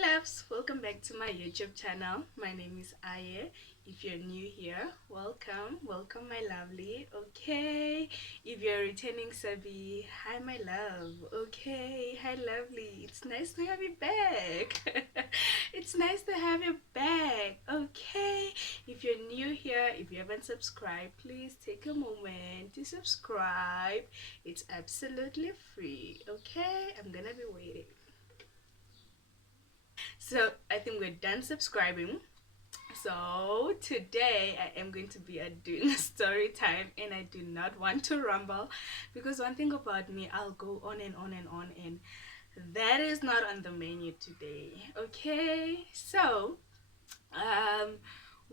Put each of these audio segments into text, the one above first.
loves, welcome back to my YouTube channel. My name is Aye. If you're new here, welcome my lovely. Okay, if you're returning Sabi, hi my love. Okay, hi lovely. It's nice to have you back. It's nice to have you back. Okay, if you're new here, if you haven't subscribed, please take a moment to subscribe. It's absolutely free. Okay, I'm gonna be waiting. So I think we're done subscribing. So today I am going to be doing a story time, and I do not want to rumble because one thing about me, I'll go on and on and on, and that is not on the menu today. Okay, so um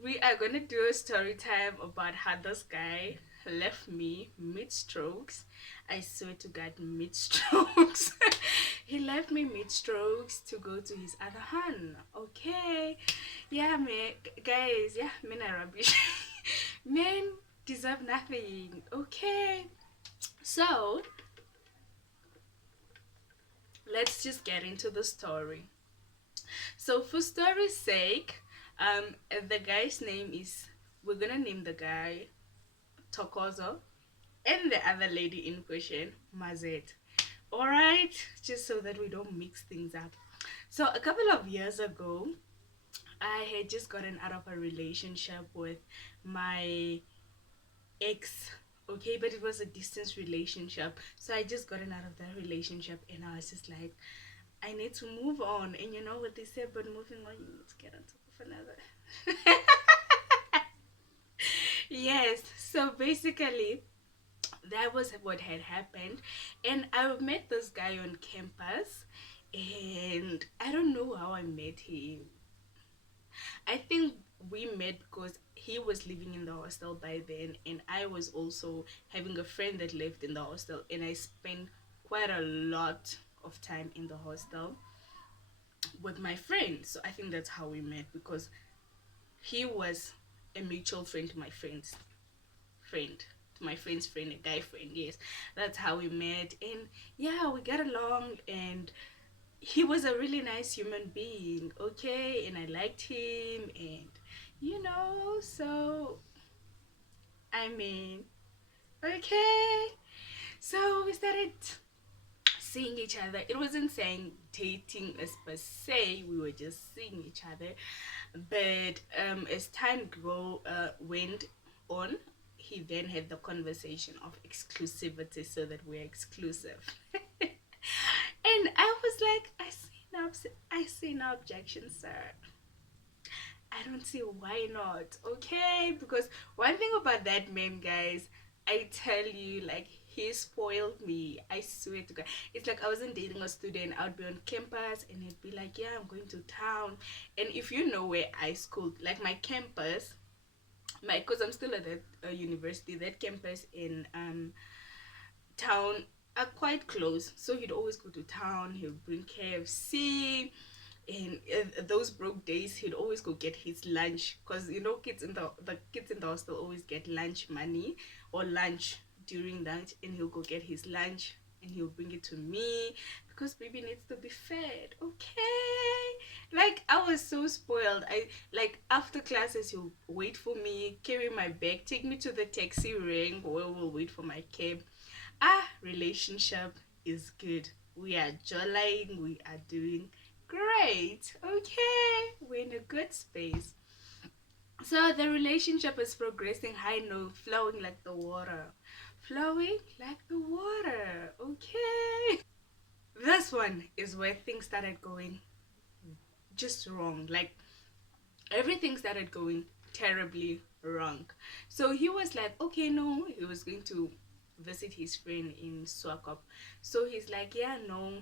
we are gonna do a story time about how this guy left me mid strokes. I swear to God, mid strokes. He left me mid strokes to go to his other hand. Okay, yeah, man, guys, yeah, men are rubbish. Men deserve nothing. Okay, so let's just get into the story. So for story's sake, the guy's name is, we're gonna name the guy Tokozo, and the other lady in question Mazet. All right, just so that we don't mix things up. So a couple of years ago, I had just gotten out of a relationship with my ex. Okay, but it was a distance relationship, so I just gotten out of that relationship, and I was just like, I need to move on. And you know what they say about moving on, you need to get on top of another. Yes, so basically that was what had happened, and I met this guy on campus, and I don't know how I met him. I think we met because he was living in the hostel by then, and I was also having a friend that lived in the hostel, and I spent quite a lot of time in the hostel with my friend. So I think that's how we met, because he was a mutual friend to my friend, to my friend's friend, a guy friend. Yes, that's how we met, and yeah, we got along, and he was a really nice human being. Okay, and I liked him, and so I mean, okay, so we started seeing each other. It wasn't saying dating as per se, we were just seeing each other. But as time went on, he then had the conversation of exclusivity, so that we're exclusive. And I was like, I see no objection, sir. I don't see why not. Okay, because one thing about that man, guys, I tell you, like, he spoiled me. I swear to God. It's like I wasn't dating a student. I would be on campus, and he'd be like, yeah, I'm going to town. And if you know where I schooled, like my campus, because I'm still at that university, that campus in town are quite close. So he'd always go to town. He'll bring KFC, and those broke days, he'd always go get his lunch, because kids in the kids in the hostel always get lunch money or lunch during lunch, and he'll go get his lunch, and he'll bring it to me, because baby needs to be fed. Okay, like I was so spoiled. I like after classes, he'll wait for me, carry my bag, take me to the taxi rank where we'll wait for my cab. Relationship is good. We are jollying, we are doing great. Okay, we're in a good space. So the relationship is progressing high note, flowing like the water. Flowing like the water. Okay. This one is where things started going just wrong. Like everything started going terribly wrong. So he was like, okay, no, he was going to visit his friend in Swakop. So he's like, yeah, no,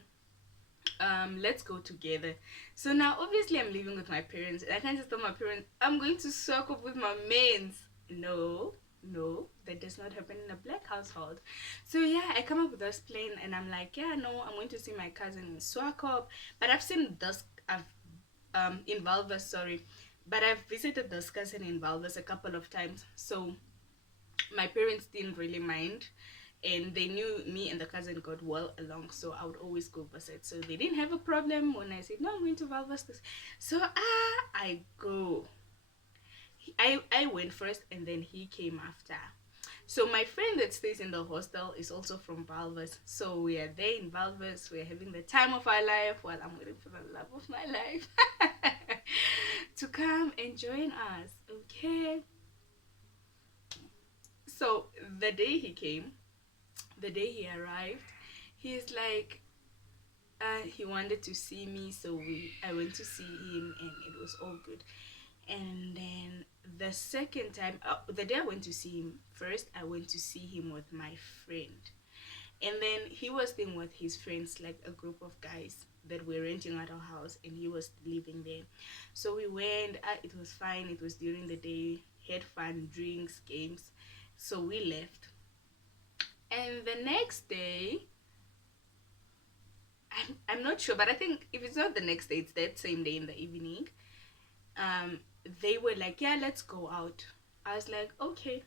let's go together. So now obviously I'm living with my parents, and I can't just tell my parents I'm going to suck up with my mains. No, no, that does not happen in a black household. So yeah, I come up with this plan, and I'm like, yeah, no, I'm going to see my cousin in Swakop. But I've in Valvas, sorry, but I've visited this cousin in Valvas a couple of times, so my parents didn't really mind. and they knew me and the cousin got well along, so I would always go visit. So they didn't have a problem when I said no, I'm going to Valvestus. So I go. I went first, and then he came after. So my friend that stays in the hostel is also from Valves. So we are there in Valves. We are having the time of our life while I'm waiting for the love of my life to come and join us. Okay. So the day he came, the day he arrived, he's like, he wanted to see me, so I went to see him, and it was all good. And then the second time, the day I went to see him, first I went to see him with my friend, and then he was staying with his friends, like a group of guys that were renting out our house, and he was living there. So we went. It was fine. It was during the day. Had fun, drinks, games. So we left, and the next day, I'm not sure, but I think if it's not the next day, it's that same day in the evening. Um, they were like, yeah, let's go out. I was like, okay,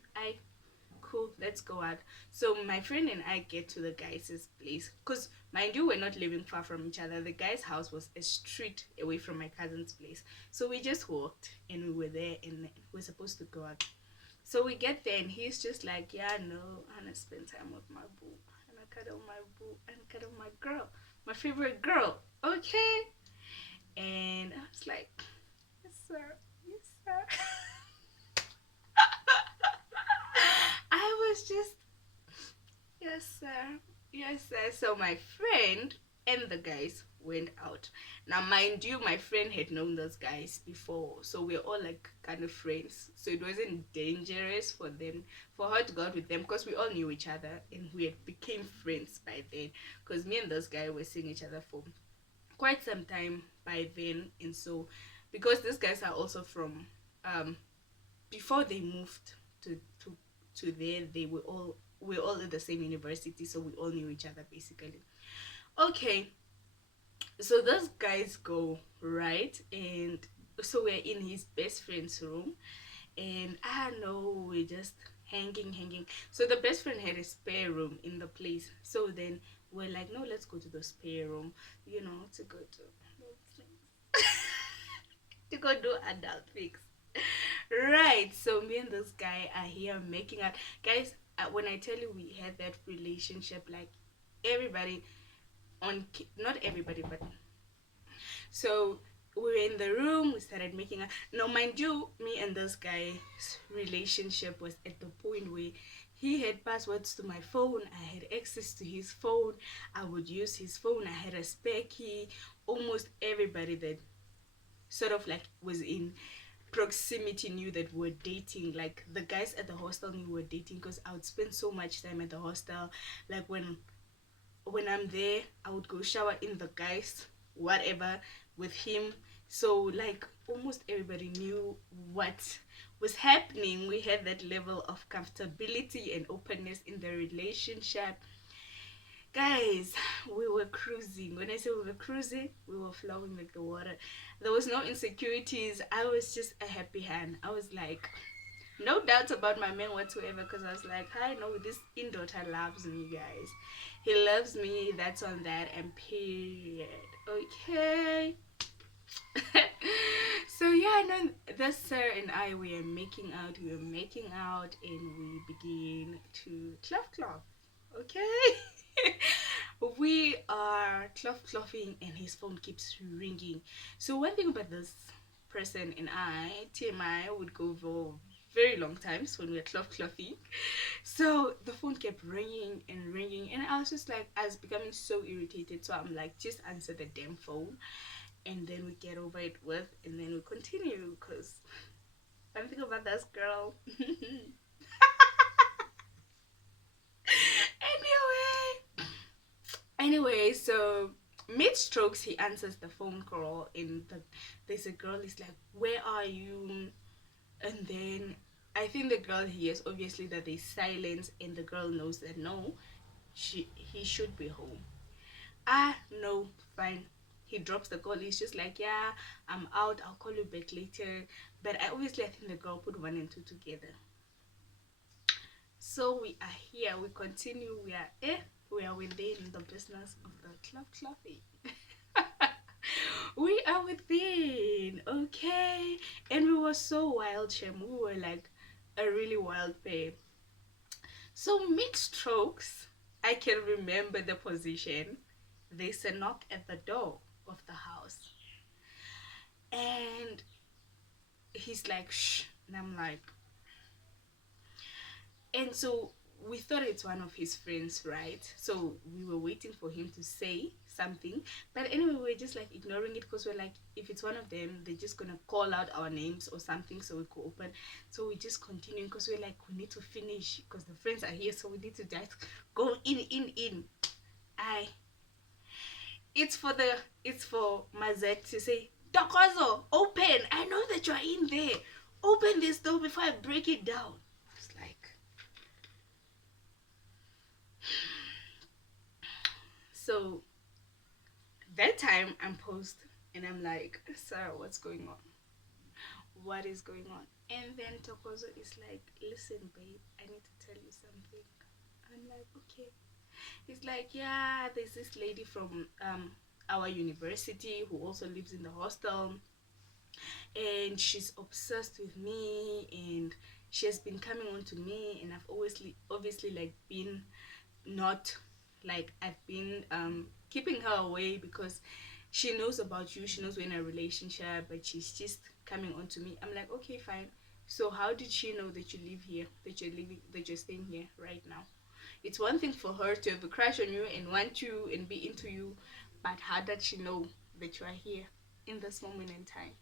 cool, let's go out. So my friend and I get to the guys' place, because mind you, we're not living far from each other. The guy's house was a street away from my cousin's place. So we just walked, and we were there, and we're supposed to go out. So we get there, and he's just like, yeah, no, I want to spend time with my boo. And I cuddle my boo, and I cuddle my girl, my favorite girl. Okay. And I was like, yes, sir. Yes, sir. I was just, yes, sir. Yes, sir. So my friend and the guys went out. Now, mind you, my friend had known those guys before, so we're all like kind of friends. So it wasn't dangerous for them, for her to go out with them, because we all knew each other, and we had became friends by then. Because me and those guys were seeing each other for quite some time by then, and so because these guys are also from before they moved to to there, they were all at the same university, so we all knew each other basically. Okay, so those guys go right, and so we're in his best friend's room, and I know we're just hanging. So the best friend had a spare room in the place, so then we're like, no, let's go to the spare room, to go to to go do adult things. Right. So me and this guy are here making out. Guys, when I tell you we had that relationship, like everybody not everybody, but so we were in the room, we started making out. Now, mind you, me and this guy's relationship was at the point where he had passwords to my phone, I had access to his phone, I would use his phone, I had a spare key. Almost everybody that sort of like was in proximity knew that we were dating. Like the guys at the hostel knew we were dating, because I would spend so much time at the hostel. Like when I'm there, I would go shower in the guys whatever with him. So like almost everybody knew what was happening. We had that level of comfortability and openness in the relationship. Guys, we were cruising. When I say we were cruising, we were flowing like the water. There was no insecurities. I was just a happy hand. I was like, no doubts about my man whatsoever, because I was like, I know this in-daughter loves me, guys. He loves me, that's on that, and period. Okay. So yeah, no, this sir and I, we were making out, and we begin to clove. Okay. We are clothing, and his phone keeps ringing. So one thing about this person and I, TMI, would go for very long times when we were clothing. So the phone kept ringing, and I was just like, I was becoming so irritated. So I'm like, just answer the damn phone, and then we get over it with, and then we continue, because I'm thinking about this girl. Anyway, so mid strokes he answers the phone call, and there's a girl is like, where are you? And then I think the girl hears obviously that there's silence, and the girl knows that no, he should be home. No, fine. He drops the call. He's just like, yeah, I'm out, I'll call you back later. But I think the girl put one and two together. So we are here, we continue, we are within the business of the clubbing. We are within, okay? And we were so wild, Shem. We were like a really wild pair. So mid strokes, I can remember the position. There's a knock at the door of the house. And he's like, shh. And I'm like, and so we thought it's one of his friends, right? So we were waiting for him to say something, but anyway, we are just like ignoring it because we're like, if it's one of them, they're just gonna call out our names or something so we could open. So we just continue because we're like, we need to finish because the friends are here, so we need to just go in. I it's for Mazet to say, Dokozo, open, I know that you're in there, open this door before I break it down. It's like, so that time I'm posed and I'm like, Sarah, what's going on? What is going on? And then Tokozo is like, listen, babe, I need to tell you something. I'm like, okay. He's like, yeah, there's this lady from our university who also lives in the hostel, and she's obsessed with me, and she has been coming on to me, and I've obviously like been not like I've been keeping her away because she knows about you, she knows we're in a relationship, but she's just coming on to me. I'm like, okay, fine. So how did she know that you live here, that you're staying here right now? It's one thing for her to have a crush on you and want you and be into you, but how did she know that you are here in this moment in time?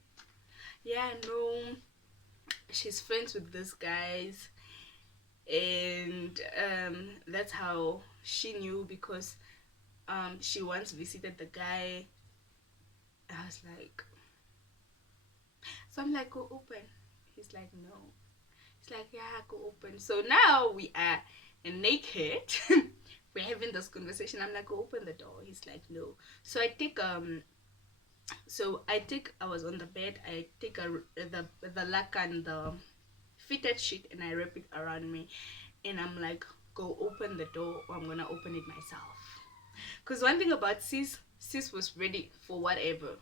Yeah, no, she's friends with these guys, and that's how she knew because she once visited the guy. I was like, so I'm like, go open. He's like, no. He's like, yeah, go open. So now we are naked. We're having this conversation. I'm like, go open the door. He's like, no. So I was on the bed. I take the lac and the fitted sheet and I wrap it around me, and I'm like, go open the door or I'm gonna open it myself. Because one thing about sis was ready for whatever.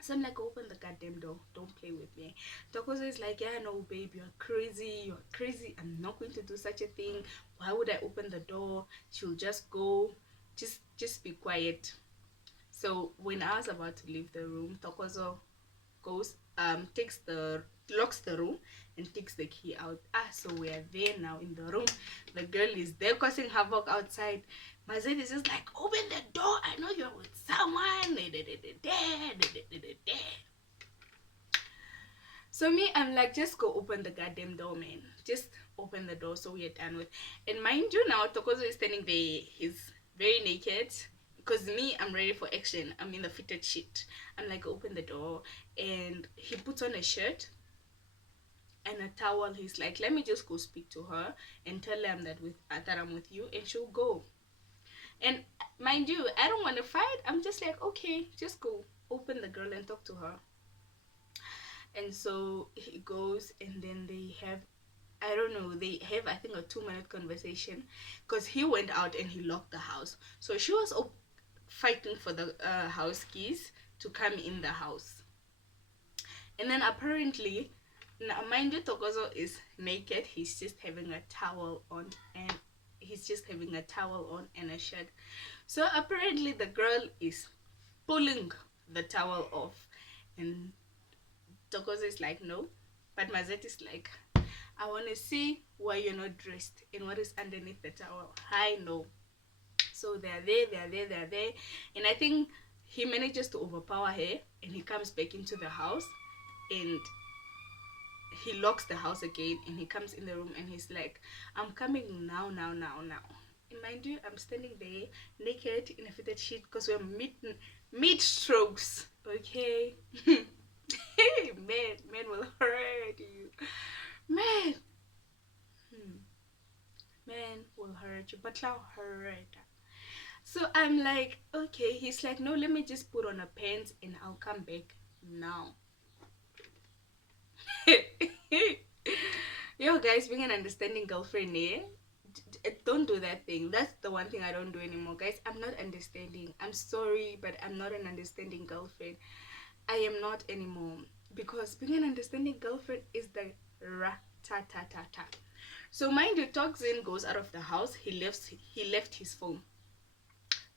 So I'm like, open the goddamn door. Don't play with me. Tokozo is like, yeah, no, babe, you're crazy. You're crazy. I'm not going to do such a thing. Why would I open the door? She'll just go. Just be quiet. So when I was about to leave the room, Tokozo goes, locks the room and takes the key out. So we are there now in the room. The girl is there causing havoc outside. Mazet is just like, open the door. I know you're with someone. So me, I'm like, just go open the goddamn door, man. Just open the door so we're done with. And mind you now, Tokozo is standing there. He's very naked. Because me, I'm ready for action. I'm in the fitted sheet. I'm like, open the door. And he puts on a shirt and a towel. He's like, let me just go speak to her and tell them that I'm with you, and she'll go. And mind you, I don't want to fight. I'm just like, okay, just go open the girl and talk to her. And so he goes, and then they have, I don't know, they have, I think, a 2-minute conversation because he went out and he locked the house. So she was fighting for the house keys to come in the house. And then apparently, now mind you, Tokozo is naked. He's just having a towel on and a shirt. So apparently the girl is pulling the towel off, and Tokozo is like, no. But Mazet is like, I want to see why you're not dressed and what is underneath the towel. I know. So they're there. And I think he manages to overpower her, and he comes back into the house, and he locks the house again, and he comes in the room, and he's like, I'm coming now. And mind you, I'm standing there naked in a fitted sheet because we're mid strokes. Okay. Hey, man will hurt you. Man. Man will hurt you, but now hurt. So I'm like, okay. He's like, no, let me just put on a pants and I'll come back now. Yo, Yo, guys, being an understanding girlfriend, eh? Don't do that thing. That's the one thing I don't do anymore, guys. I'm not understanding. I'm sorry, but I'm not an understanding girlfriend. I am not anymore, because being an understanding girlfriend is the ra ta ta ta ta. So mind you, Toxin goes out of the house. He left his phone,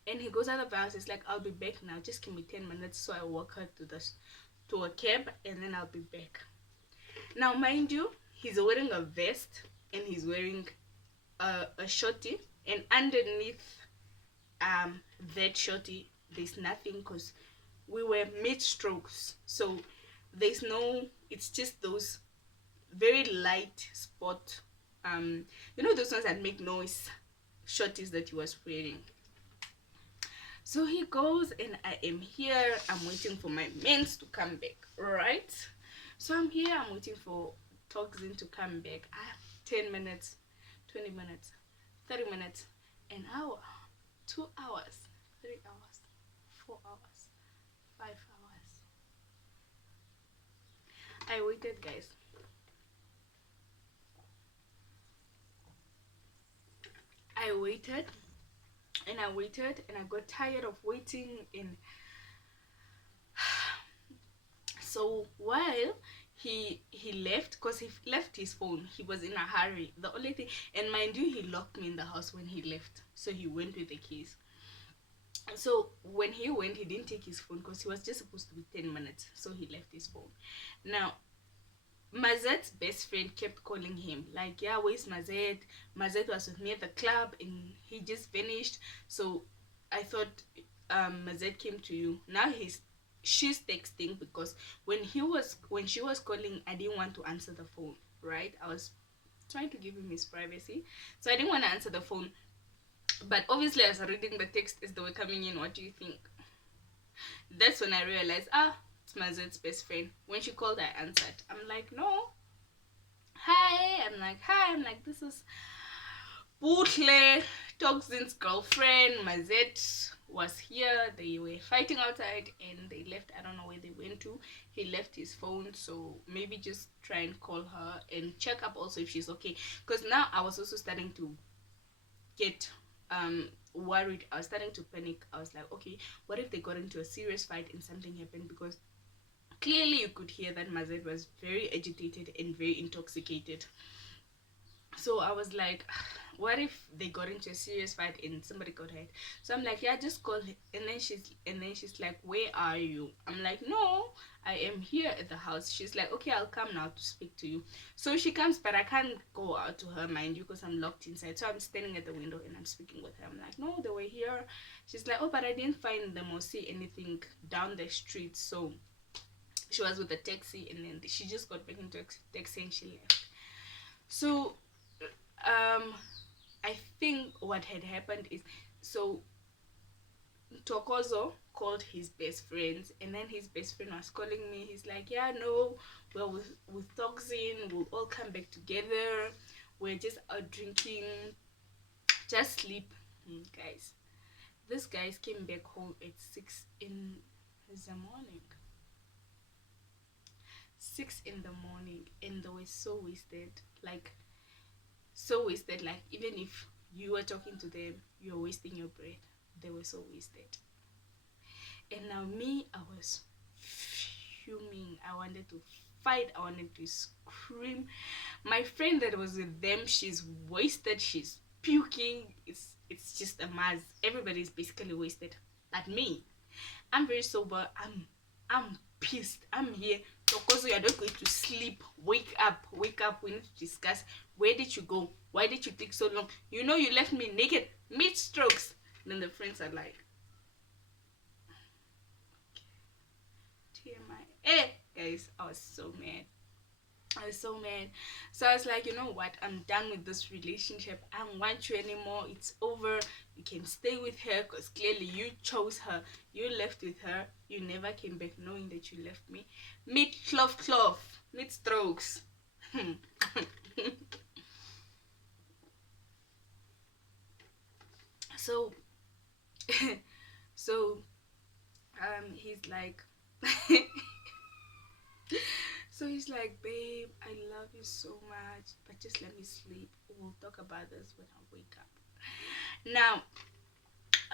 and he goes out of the house. He's like, I'll be back now. Just give me 10 minutes. So I walk her to a cab, and then I'll be back. Now mind you, he's wearing a vest, and he's wearing a shorty, and underneath that shorty there's nothing, because we were mid strokes, so there's no, it's just those very light spot, those ones that make noise shorties that he was wearing. So he goes, and I am here, I'm waiting for my mens to come back, right? So I'm here, I'm waiting for Toxin to come back. 10 minutes, 20 minutes, 30 minutes, an hour, 2 hours, 3 hours, 4 hours, 5 hours. I waited, guys. I waited, and I waited, and I got tired of waiting. And so while he left, because he left his phone, he was in a hurry. The only thing, and mind you, he locked me in the house when he left, so he went with the keys. So when he went, he didn't take his phone, because he was just supposed to be 10 minutes, so he left his phone. Now Mazet's best friend kept calling him, like, yeah, where's Mazet? Mazet was with me at the club, and he just vanished. So I thought Mazet came to you. Now she's texting, because when she was calling, I didn't want to answer the phone, right? I was trying to give him his privacy, so I didn't want to answer the phone. But obviously I was reading the text as they were coming in. What do you think? That's when I realized, it's Mazet's best friend. When she called, I answered. I'm like, no. Hi. I'm like, this is Bootle, Toxin's girlfriend. Mazet was here. They were fighting outside, and they left. I don't know where they went to. He left his phone, so maybe just try and call her and check up also if she's okay. Because now I was also starting to get worried. I was starting to panic. I was like, okay, what if they got into a serious fight and something happened? Because clearly you could hear that Mazet was very agitated and very intoxicated. So I was like, what if they got into a serious fight and somebody got hurt? So I'm like, yeah, just call her. And then she's like, where are you? I'm like, no, I am here at the house. She's like, okay, I'll come now to speak to you. So she comes, but I can't go out to her, mind you, because I'm locked inside. So I'm standing at the window and I'm speaking with her. I'm like, no, they were here. She's like, oh, but I didn't find them or see anything down the street. So she was with the taxi, and then she just got back into taxi and she left. So I think what had happened is, so Tokozo called his best friends, and then his best friend was calling me. He's like, yeah, no, well, with Toxin, we'll all come back together. We're just out drinking, just sleep. Guys, these guys came back home at 6 in the morning. 6 in the morning, and they were so wasted, like even if you were talking to them, you're wasting your breath. They were so wasted. And now me, I was fuming. I wanted to fight. I wanted to scream. My friend that was with them, she's wasted. She's puking. It's just a mess. Everybody's basically wasted. But me, I'm very sober. I'm pissed. I'm here. Because you are not going to sleep. Wake up. We need to discuss. Where did you go? Why did you take so long? You know you left me naked, mid strokes. Then the friends are like, TMI. Hey guys, I was so mad. So I was like, you know what? I'm done with this relationship. I don't want you anymore. It's over. You can stay with her, because clearly you chose her. You left with her. You never came back knowing that you left me. Mid strokes. So he's like So he's like, babe, I love you so much, but just let me sleep. We'll talk about this when I wake up. Now,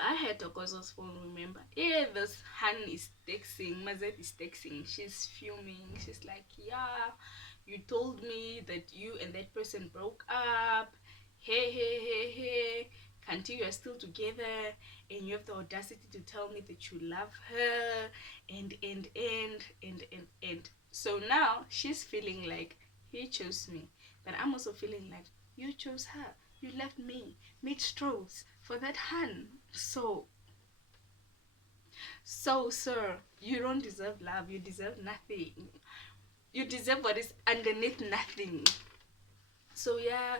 I had Tokozo's phone, remember? Yeah, this Han is texting, Mazet is texting, she's fuming. She's like, yeah, you told me that you and that person broke up. Hey, hey, hey, hey. Can't you are still together and you have the audacity to tell me that you love her and. So now she's feeling like he chose me. But I'm also feeling like you chose her. You left me mid strokes for that Han. So, sir, you don't deserve love. You deserve nothing. You deserve what is underneath nothing. So, yeah,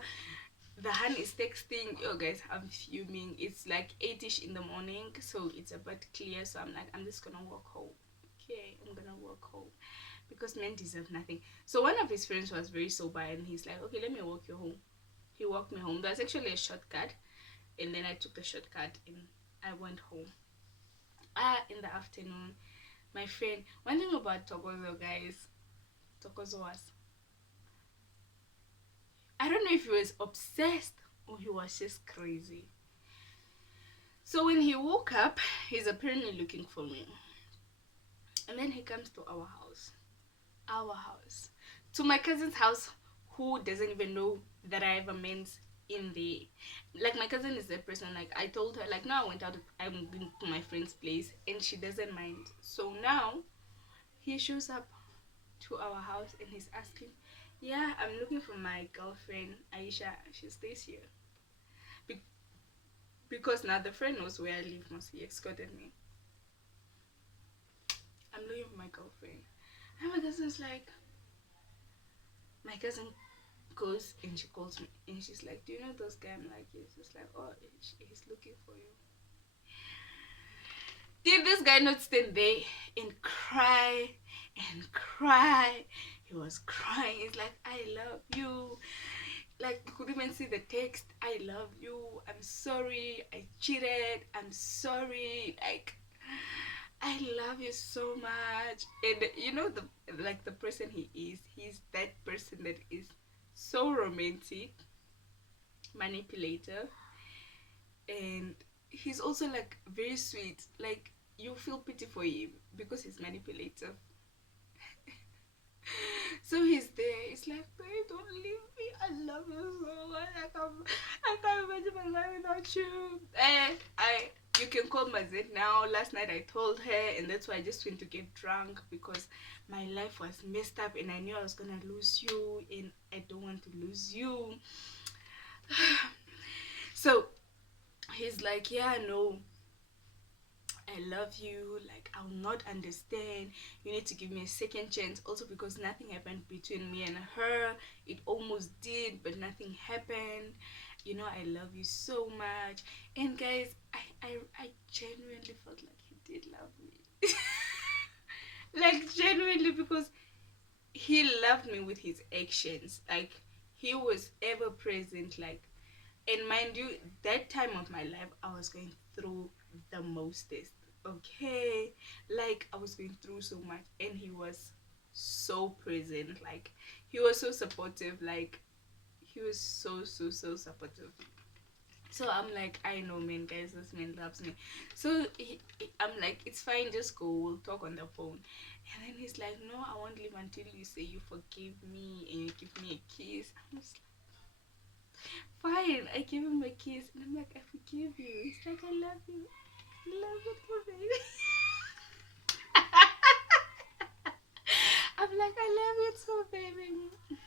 the Han is texting. Yo, guys, I'm fuming. It's like 8ish in the morning, so it's a bit clear. So, I'm like, I'm just gonna walk home. Okay, I'm gonna walk home because men deserve nothing. So, one of his friends was very sober and he's like, okay, let me walk you home. He walked me home. There's actually a shortcut, and then I took the shortcut and I went home. In the afternoon, my friend, one thing about Tokozo, guys, Tokozo was, I don't know if he was obsessed or he was just crazy. So when he woke up, he's apparently looking for me, and then he comes to our house, to my cousin's house, who doesn't even know that I have a men's in there. Like, my cousin is that person, like, I told her, like, no, I went out, I'm going to my friend's place, and she doesn't mind. So now he shows up to our house and he's asking, yeah, I'm looking for my girlfriend Aisha, she stays here. Be- because now the friend knows where I live, must he escorted me. I'm looking for my girlfriend. And my cousin's like, my cousin goes and she calls me and she's like, do you know this guy? I'm like, yes. She's like, oh, he's looking for you. Did this guy not stand there and cry and cry? He was crying. He's like, I love you. Like, you could even see the text, I love you, I'm sorry, I cheated, I'm sorry, like, I love you so much. And you know, the person he is, he's that person that is so romantic, manipulator, and he's also like very sweet. Like, you feel pity for him because he's manipulative. So he's there. It's like, babe, don't leave me. I love you so much. I can't imagine my life without you. You can call Mazet now. Last night I told her, and that's why I just went to get drunk because my life was messed up, and I knew I was gonna lose you, and I don't want to lose you. So he's like, yeah, no, I love you, like, I'll not understand, you need to give me a second chance, also because nothing happened between me and her. It almost did, but nothing happened. You know, I love you so much. And guys, I genuinely felt like he did love me. Like, genuinely, because he loved me with his actions. Like, he was ever present. Like, and mind you, that time of my life, I was going through the mostest. Okay, like, I was going through so much, and he was so present. Like, he was so supportive. Like, he was so supportive. So I'm like, I know, man, guys, this man loves me. So I'm like, it's fine, just go, we'll talk on the phone. And then he's like, no, I won't leave until you say you forgive me and you give me a kiss. I'm just like, fine. I give him a kiss and I'm like, I forgive you. He's like, I love you. I love you too, baby. I'm like, I love you too, baby.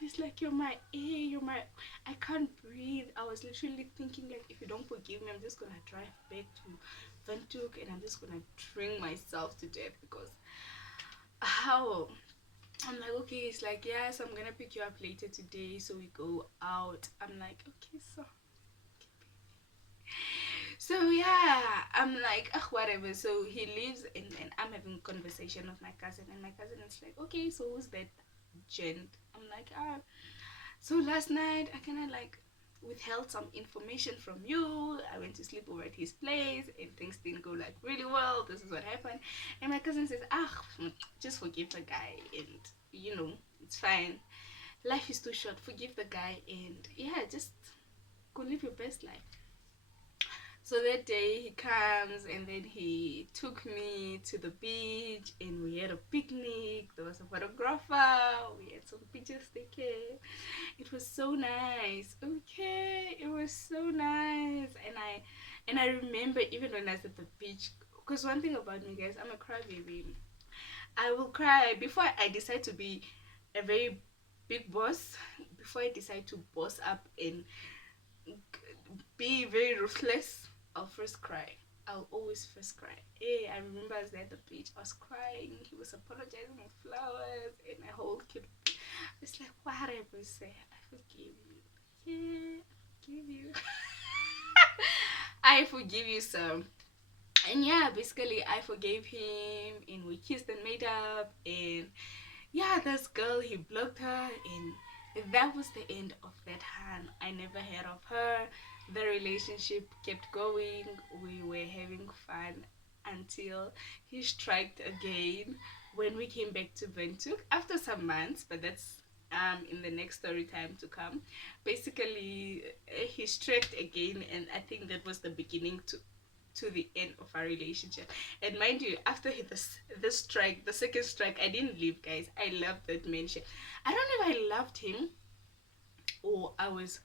He's like, you're my air, you're my. I can't breathe. I was literally thinking, like, if you don't forgive me, I'm just gonna drive back to Ventuk and I'm just gonna drink myself to death because how. I'm like, okay. He's like, yes, I'm gonna pick you up later today, so we go out. I'm like, okay, so. So yeah, I'm like, ugh, whatever. So he leaves, and then I'm having a conversation with my cousin, and my cousin is like, okay, so who's that gent? I'm like, ah. So last night I kind of like withheld some information from you. I went to sleep over at his place, and things didn't go like really well. This is what happened, and my cousin says, ah, just forgive the guy, and you know, it's fine. Life is too short. Forgive the guy, and yeah, just go live your best life. So that day he comes and then he took me to the beach and we had a picnic. There was a photographer. We had some pictures taken. It was so nice. Okay, it was so nice. And I remember even when I was at the beach, because one thing about me, guys, I'm a crybaby. I will cry before I decide to be a very big boss. Before I decide to boss up and be very ruthless, I'll first cry. I'll always first cry. Hey, I remember I was there at the beach. I was crying. He was apologizing with flowers, and I hold kid. It's like, whatever, say, I forgive you. Yeah, I forgive you. I forgive you, sir. And yeah, basically, I forgave him, and we kissed and made up, and yeah, this girl, he blocked her, and that was the end of that hand. I never heard of her. The relationship kept going. We were having fun until he struck again when we came back to Bentuk after some months, but that's in the next story time to come. Basically, he struck again, and I think that was the beginning to the end of our relationship. And mind you, after this strike, the second strike, I didn't leave, guys. I loved that man. I don't know if I loved him or I was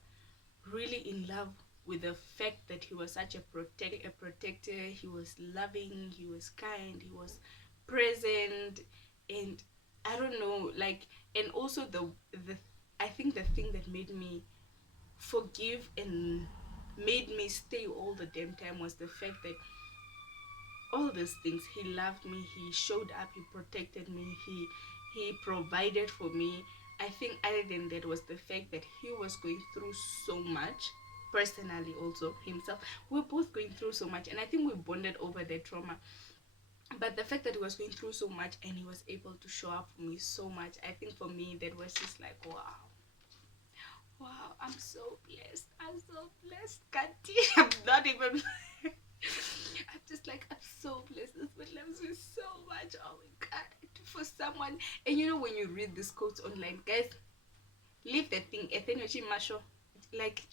really in love with the fact that he was such a protector. He was loving, he was kind, he was present, and I don't know, like, and also the I think the thing that made me forgive and made me stay all the damn time was the fact that all these things, he loved me, he showed up, he protected me, he provided for me. I think other than that was the fact that he was going through so much personally, also himself. We're both going through so much, and I think we bonded over that trauma. But the fact that he was going through so much and he was able to show up for me so much, I think for me that was just like, wow, I'm so blessed. I'm so blessed. God damn, I'm not even. I'm just like, I'm so blessed. This man loves me so much. Oh my God. For someone. And you know, when you read these quotes online, guys, leave that thing. Like,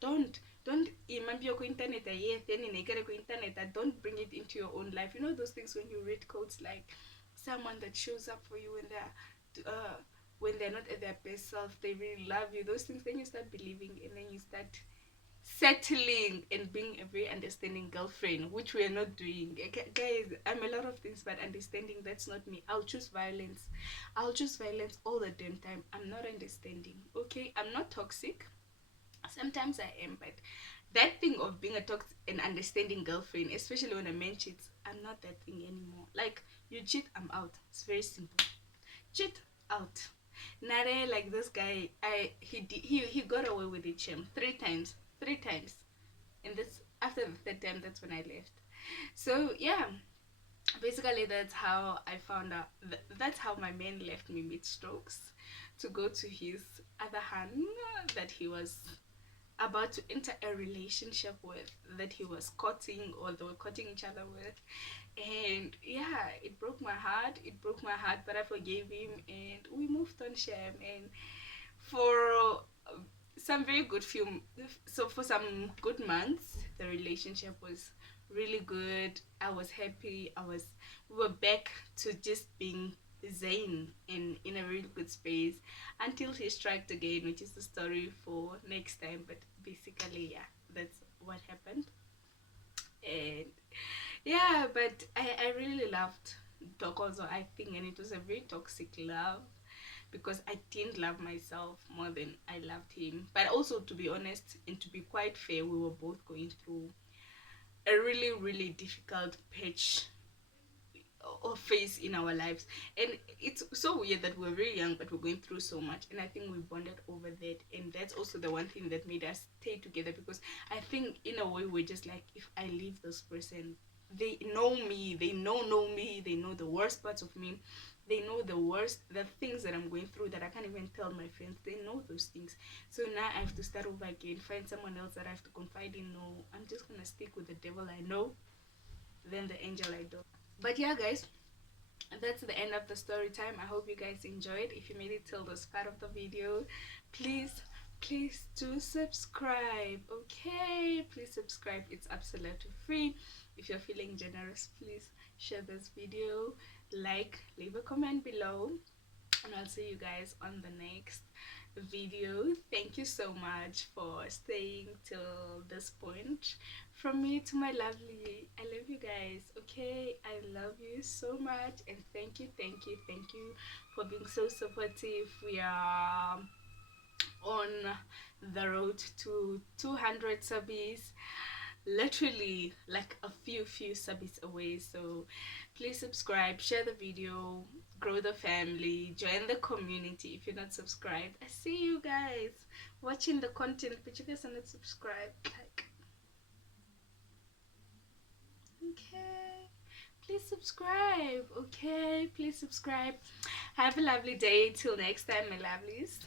don't remember your internet. Don't bring it into your own life. You know those things when you read quotes like someone that shows up for you when they're not at their best self, they really love you. Those things, then you start believing, and then you start settling and being a very understanding girlfriend, which we are not doing. Guys, I'm a lot of things, but understanding, that's not me. I'll choose violence. I'll choose violence all the damn time. I'm not understanding. Okay, I'm not toxic. Sometimes I am, but that thing of being a toxic and understanding girlfriend, especially when a man cheats, I'm not that thing anymore. Like, you cheat, I'm out. It's very simple. Cheat, out. Nare, like this guy, he got away with it, Chem, 3 times. 3 times. And this, after the third time, that's when I left. So yeah, basically that's how I found out. That's how my man left me mid strokes to go to his other hand that he was about to enter a relationship with, that he was courting, or they were courting each other with. And yeah, it broke my heart. It broke my heart, but I forgave him and we moved on, Shem. And for some very good few, so for some good months, the relationship was really good. I was happy. We were back to just being Zane in a really good space until he struck again, which is the story for next time. But basically, yeah, that's what happened. And yeah, but I really loved Doc also, I think, and it was a very toxic love because I didn't love myself more than I loved him. But also, to be honest and to be quite fair, we were both going through a really, really difficult patch or phase in our lives. And it's so weird that we're very young, but we're going through so much. And I think we bonded over that. And that's also the one thing that made us stay together, because I think in a way we're just like, if I leave this person, they know me, know me, they know the worst parts of me, they know the things that I'm going through that I can't even tell my friends. They know those things. So now I have to start over again, find someone else that I have to confide in. No, I'm just gonna stick with the devil I know, then the angel I don't. But yeah, guys, that's the end of the story time. I hope you guys enjoyed. If you made it till this part of the video, please do subscribe. Okay, please subscribe. It's absolutely free. If you're feeling generous, please share this video, like, leave a comment below, and I'll see you guys on the next video. Thank you so much for staying till this point. From me to my lovely, I love you guys. Okay, I love you so much, and thank you, thank you for being so supportive. We are on the road to 200 subbies, literally like a few subbies away. So please subscribe, share the video, grow the family, join the community. If you're not subscribed, I see you guys watching the content but you guys are not subscribed. Like, okay, please subscribe. Okay, please subscribe. Have a lovely day. Till next time, my lovelies.